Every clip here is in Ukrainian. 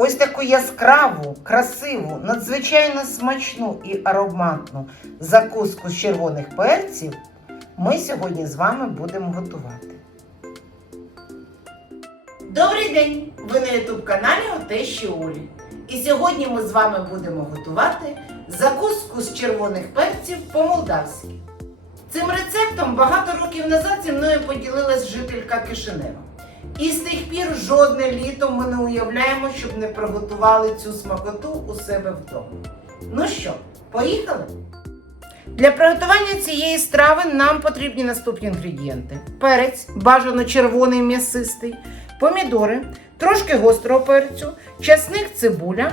Ось таку яскраву, красиву, надзвичайно смачну і ароматну закуску з червоних перців ми сьогодні з вами будемо готувати. Добрий день! Ви на youtube каналі Отещі Олі. І сьогодні ми з вами будемо готувати закуску з червоних перців по-молдавськи. Цим рецептом багато років назад зі мною поділилась жителька Кишинева. І з тих пір жодне літо ми не уявляємо, щоб не приготували цю смакоту у себе вдома. Ну що, поїхали? Для приготування цієї страви нам потрібні наступні інгредієнти: перець, бажано червоний м'ясистий, помідори, трошки гострого перцю, часник цибуля,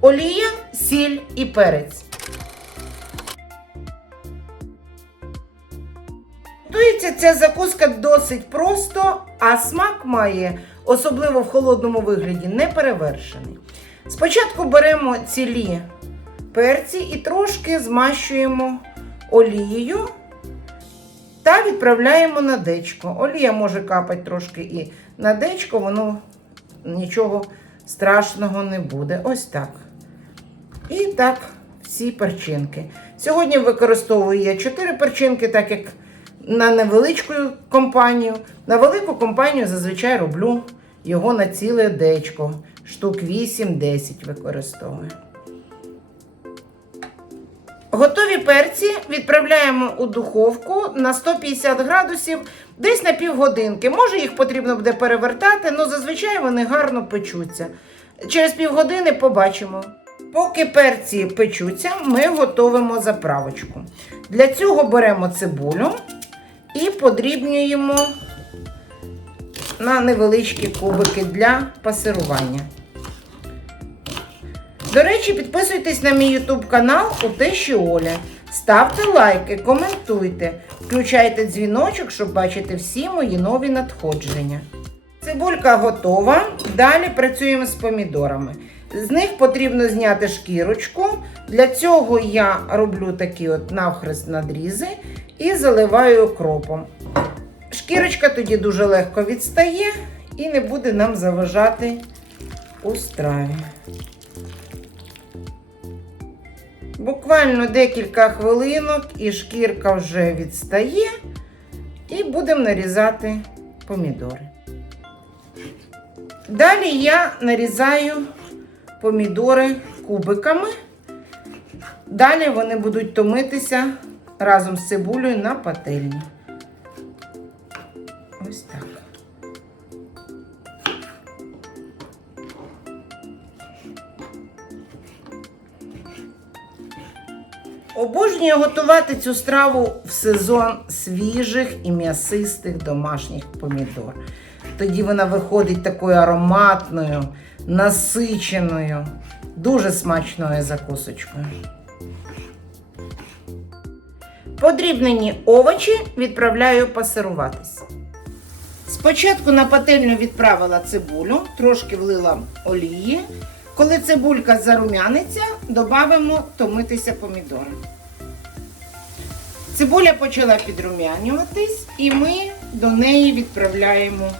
олія, сіль і перець. Готується ця закуска досить просто, а смак має, особливо в холодному вигляді, неперевершений. Спочатку беремо цілі перці і трошки змащуємо олією та відправляємо на дечко. Олія може капати трошки і на дечко, воно нічого страшного не буде. Ось так. І так, всі перчинки. Сьогодні використовую я 4 перчинки, так як на невеличку компанію. На велику компанію зазвичай роблю його на ціле дечко. Штук 8-10 використовую. Готові перці відправляємо у духовку на 150 градусів десь на півгодинки. Може, їх потрібно буде перевертати, але зазвичай вони гарно печуться. Через півгодини побачимо. Поки перці печуться, ми готуємо заправочку. Для цього беремо цибулю і подрібнюємо на невеличкі кубики для пасирування. До речі, підписуйтесь на мій YouTube канал у Тещі Оля. Ставте лайки, коментуйте, включайте дзвіночок, щоб бачити всі мої нові надходження. Цибулька готова. Далі працюємо з помідорами. З них потрібно зняти шкірочку. Для цього я роблю такі от навхрест надрізи і заливаю окропом. Шкірочка тоді дуже легко відстає і не буде нам заважати у страві. Буквально декілька хвилинок і шкірка вже відстає, і будемо нарізати помідори. Далі я нарізаю помідори кубиками. Далі вони будуть томитися разом з цибулею на пательні. Ось так. Обожнюю готувати цю страву в сезон свіжих і м'ясистих домашніх помідор. Тоді вона виходить такою ароматною, насиченою, дуже смачною закусочкою. Подрібнені овочі відправляю пасируватись. Спочатку на пательню відправила цибулю, трошки влила олії. Коли цибулька зарум'яниться, додамо томитися помідори. Цибуля почала підрум'янюватись, і ми до неї відправляємо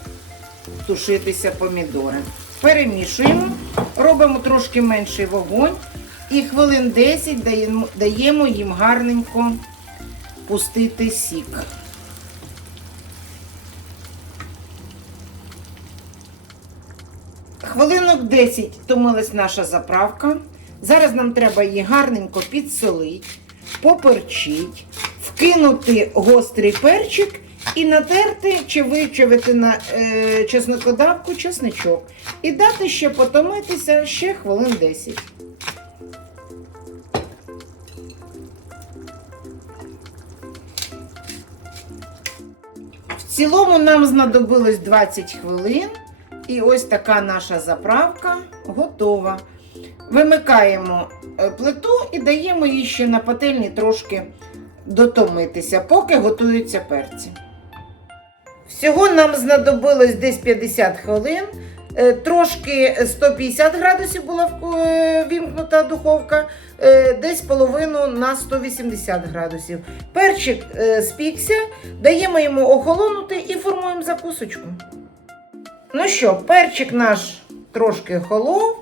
тушитися помідори. Перемішуємо, робимо трошки менший вогонь і хвилин 10 даємо, їм гарненько пустити сік. Хвилинок 10 томилась наша заправка. Зараз нам треба її гарненько підсолити, поперчити, вкинути гострий перчик і натерти чи вичавити на е, чеснокодавку чесничок. І дати ще потомитися ще хвилин 10. Цілому нам знадобилось 20 хвилин. І ось така наша заправка готова. Вимикаємо е, плиту і даємо їй ще на пательні трошки дотомитися, поки готуються перці. Всього нам знадобилось десь 50 хвилин. Е, Трошки 150 градусів була е, вімкнута духовка, е, десь половину на 180 градусів. Перчик спікся, даємо йому охолонути і формуємо закусочку. Ну що, перчик наш трошки холов,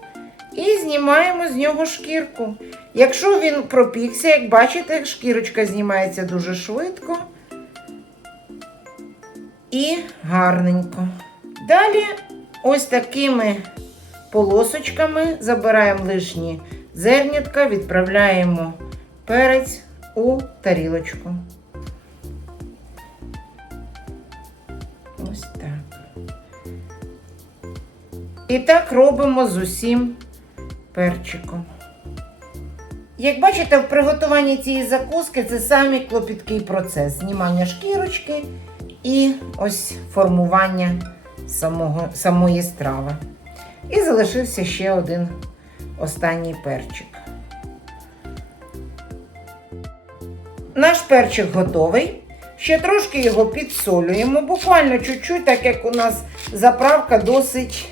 І знімаємо з нього шкірку. Якщо він пропікся, як бачите, шкірочка знімається дуже швидко і гарненько. Далі ось такими полосочками забираємо лишні зернятка, відправляємо перець у тарілочку. Ось так. І так робимо з усім перчиком. Як бачите, в приготуванні цієї закуски це самий клопіткий процес знімання шкірочки і ось формування самого, самої страви. І залишився ще один останній перчик. Наш перчик готовий. Ще трошки його підсолюємо, буквально чуть-чуть, так як у нас заправка досить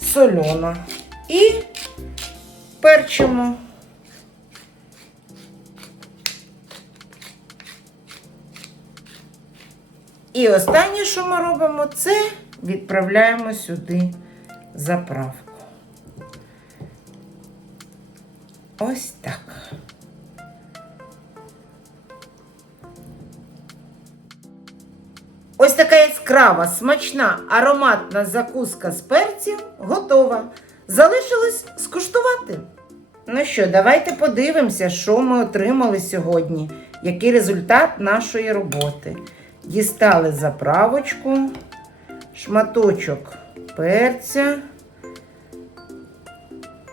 сольона. І перчимо. І останнє, що ми робимо, це відправляємо сюди заправку. Ось так. Ось така яскрава, смачна, ароматна закуска з перців готова. Залишилось скуштувати. Ну що, давайте подивимося, що ми отримали сьогодні, який результат нашої роботи. Дістали заправочку, шматочок перця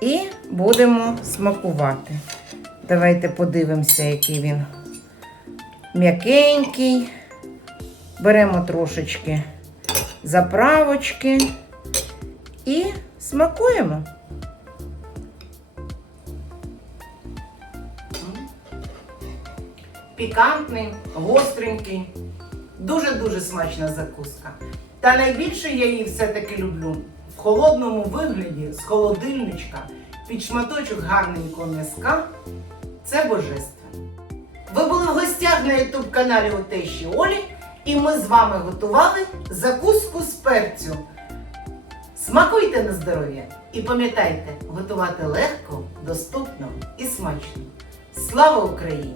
і будемо смакувати. Давайте подивимося, який він м'якенький. Беремо трошечки заправочки і смакуємо. Пікантний, гостренький, дуже-дуже смачна закуска. Та найбільше я її все-таки люблю в холодному вигляді з холодильничка під шматочок гарненького м'язка. Це божество. Ви були в гостях на ютуб каналі у Олі, і ми з вами готували закуску з перцю. Смакуйте на здоров'я і пам'ятайте, готувати легко, доступно і смачно. Слава Україні!